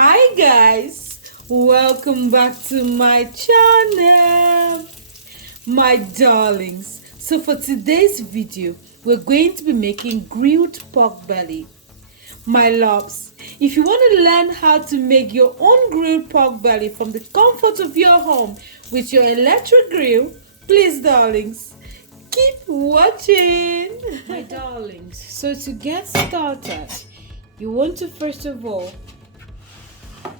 Hi guys, welcome back to my channel, my darlings. So for today's video, we're going to be making grilled pork belly. My loves, if you want to learn how to make your own grilled pork belly from the comfort of your home with your electric grill, please darlings, keep watching. My darlings, so to get started, you want to first of all,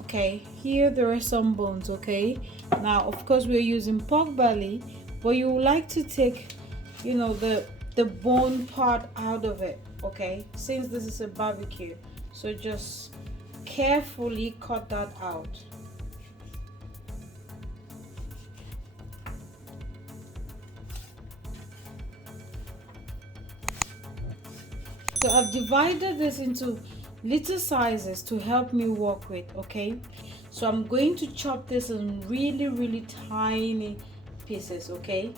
okay, here there are some bones. Okay, now of course we're using pork belly, but you would like to take, the bone part out of it. Okay, since this is a barbecue, so just carefully cut that out. So I've divided this into little sizes to help me work with. Okay, so I'm going to chop this in really tiny pieces. Okay,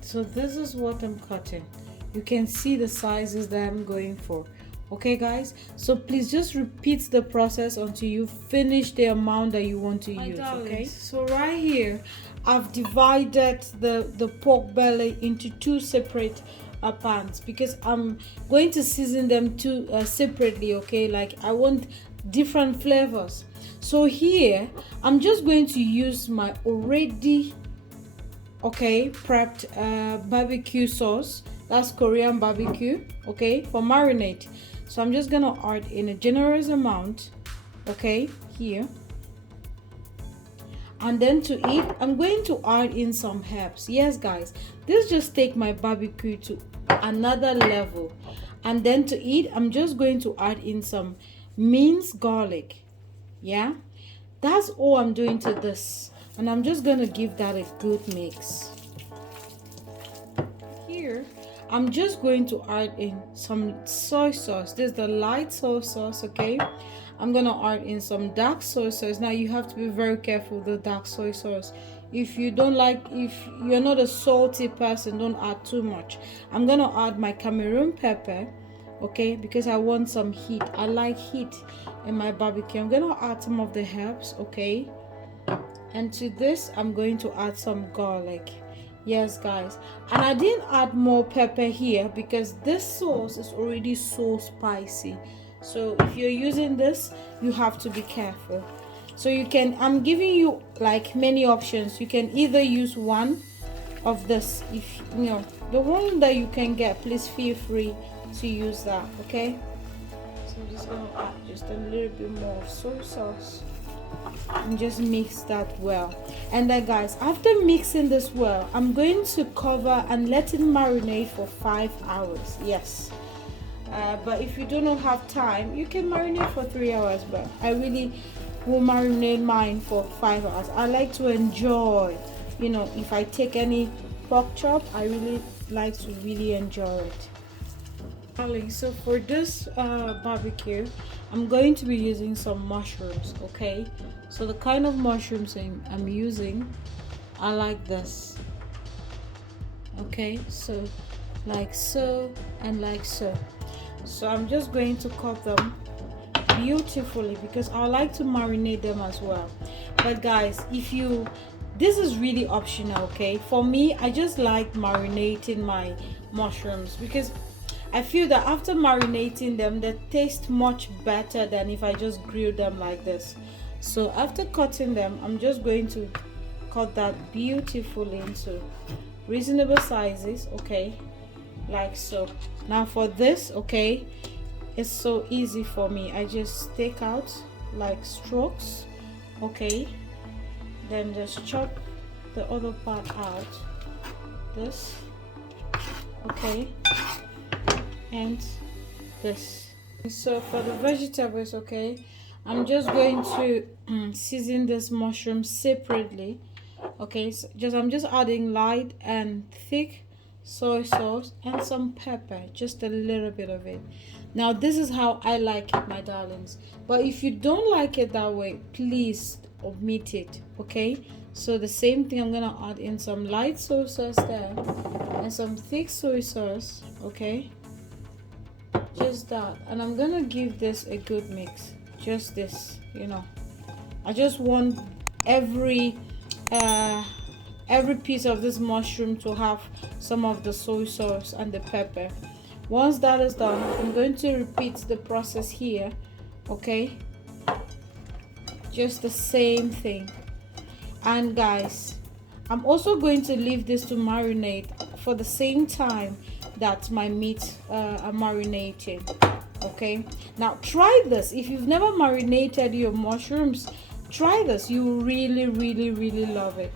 so this is what I'm cutting. You can see the sizes that I'm going for. Okay guys, so please just repeat the process until you finish the amount that you want to use. Okay, so right here I've divided the pork belly into two separate pans because I'm going to season them separately. Okay, like I want different flavors. So here I'm just going to use my already prepped barbecue sauce. That's Korean barbecue, okay, for marinade. So I'm just gonna add in a generous amount, okay, here. And then to eat, I'm going to add in some herbs. Yes guys, this just take my barbecue to another level. And then to eat, I'm just going to add in some minced garlic. Yeah, that's all I'm doing to this, and I'm just gonna give that a good mix. Here I'm just going to add in some soy sauce. This is the light soy sauce. Okay, I'm gonna add in some dark soy sauce. Now you have to be very careful with the dark soy sauce. If you're not a salty person, don't add too much. I'm gonna add my Cameroon pepper, okay, because I want some heat. I like heat in my barbecue. I'm gonna add some of the herbs, okay, and to this I'm going to add some garlic. Yes guys, and I didn't add more pepper here because this sauce is already so spicy. So if you're using this, you have to be careful. So I'm giving you like many options. You can either use one of this, if the one that you can get, please feel free to use that. Okay, so I'm just gonna add just a little bit more of soy sauce and just mix that well. And then guys, after mixing this well, I'm going to cover and let it marinate for 5 hours. Yes, but if you do not have time, you can marinate for 3 hours, but I really will marinate mine for 5 hours. I like to enjoy, if I take any pork chop, I really like to really enjoy it. So for this barbecue, I'm going to be using some mushrooms. Okay, so the kind of mushrooms I'm using, I like this. Okay, so like so and like so. So I'm just going to cut them beautifully because I like to marinate them as well. But guys, this is really optional. Okay, for me, I just like marinating my mushrooms because I feel that after marinating them, they taste much better than if I just grill them like this. So after cutting them, I'm just going to cut that beautifully into reasonable sizes, okay, like so. Now for this, okay, it's so easy for me. I just take out like strokes, okay, then just chop the other part out, this, okay, and this. So for the vegetables, okay, I'm just going to season this mushroom separately. Okay, so I'm just adding light and thick soy sauce, and some pepper, just a little bit of it. Now this is how I like it, my darlings, but if you don't like it that way, please omit it, okay? So the same thing, I'm gonna add in some light soy sauce there and some thick soy sauce, okay? Just that, and I'm gonna give this a good mix. Just this, you know, I just want every piece of this mushroom to have some of the soy sauce and the pepper. Once that is done, I'm going to repeat the process here, okay? Just the same thing. And guys, I'm also going to leave this to marinate for the same time that my meat are marinating, okay? Now try this. If you've never marinated your mushrooms, try this. You will really love it.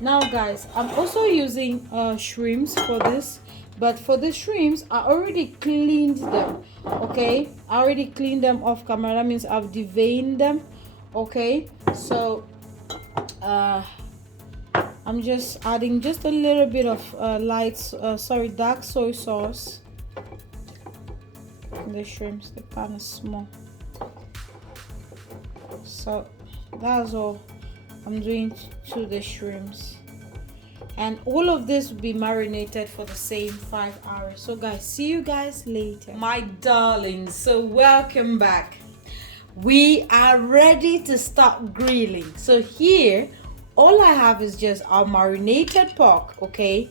Now guys, I'm also using shrimps for this, but for the shrimps I already cleaned them, okay? I already cleaned them off camera. That means I've deveined them, okay? So I'm just adding just a little bit of dark soy sauce. The shrimps, they're kind of small, so that's all I'm doing to the shrimps. And all of this will be marinated for the same 5 hours. So guys, see you guys later, my darlings. So welcome back. We are ready to start grilling. So here all I have is just our marinated pork, okay?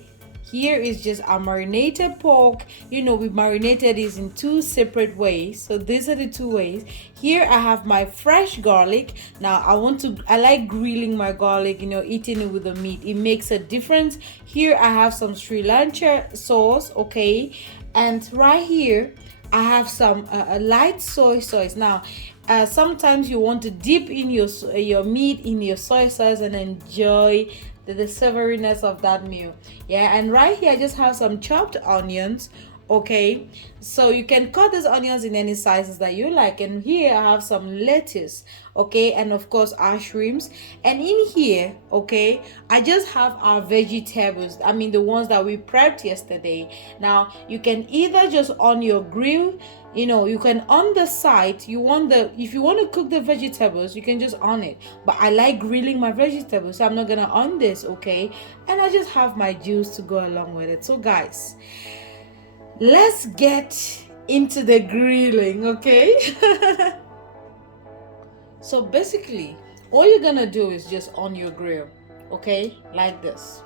Here is just our marinated pork. You know, we marinated this in 2 separate ways. So these are the 2 ways. Here I have my fresh garlic. Now I like grilling my garlic, you know, eating it with the meat. It makes a difference. Here I have some Sri Lanka sauce, okay? And right here I have some light soy sauce. Now sometimes you want to dip in your meat in your soy sauce and enjoy the savouriness of that meal. Yeah, and right here I just have some chopped onions, okay? So you can cut these onions in any sizes that you like. And here I have some lettuce, okay, and of course our shrimps. And in here, okay, I just have our vegetables, I mean the ones that we prepped yesterday. Now you can either just on your grill, you know, you can on the side, if you want to cook the vegetables, you can just on it. But I like grilling my vegetables, so I'm not gonna on this, okay? And I just have my juice to go along with it. So guys, let's get into the grilling, okay? So basically all you're gonna do is just on your grill, okay, like this.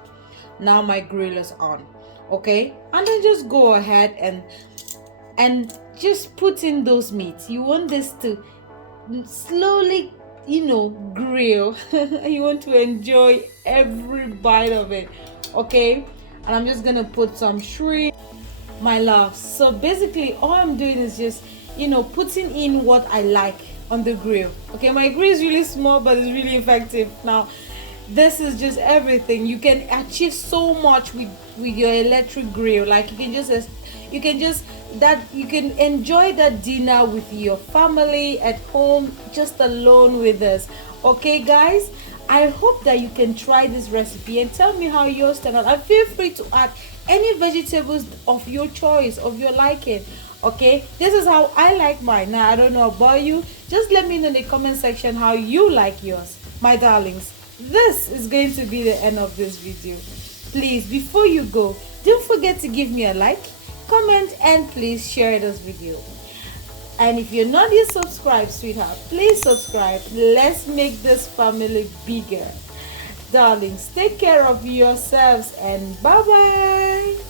Now my grill is on, okay, and then just go ahead and just put in those meats. You want this to slowly, you know, grill. You want to enjoy every bite of it, okay? And I'm just gonna put some shrimp, my love. So basically all I'm doing is just, you know, putting in what I like on the grill, okay? My grill is really small, but it's really effective. Now this is just everything. You can achieve so much with your electric grill. Like you can enjoy that dinner with your family at home, just alone with us, okay guys? I hope that you can try this recipe and tell me how yours turned out. And feel free to add any vegetables of your choice, of your liking, okay? This is how I like mine. Now I don't know about you. Just let me know in the comment section how you like yours, my darlings. This is going to be the end of this video. Please, before you go, don't forget to give me a like, comment, and please share this video. And if you're not yet subscribed, sweetheart, please subscribe. Let's make this family bigger. Darlings, take care of yourselves and bye-bye.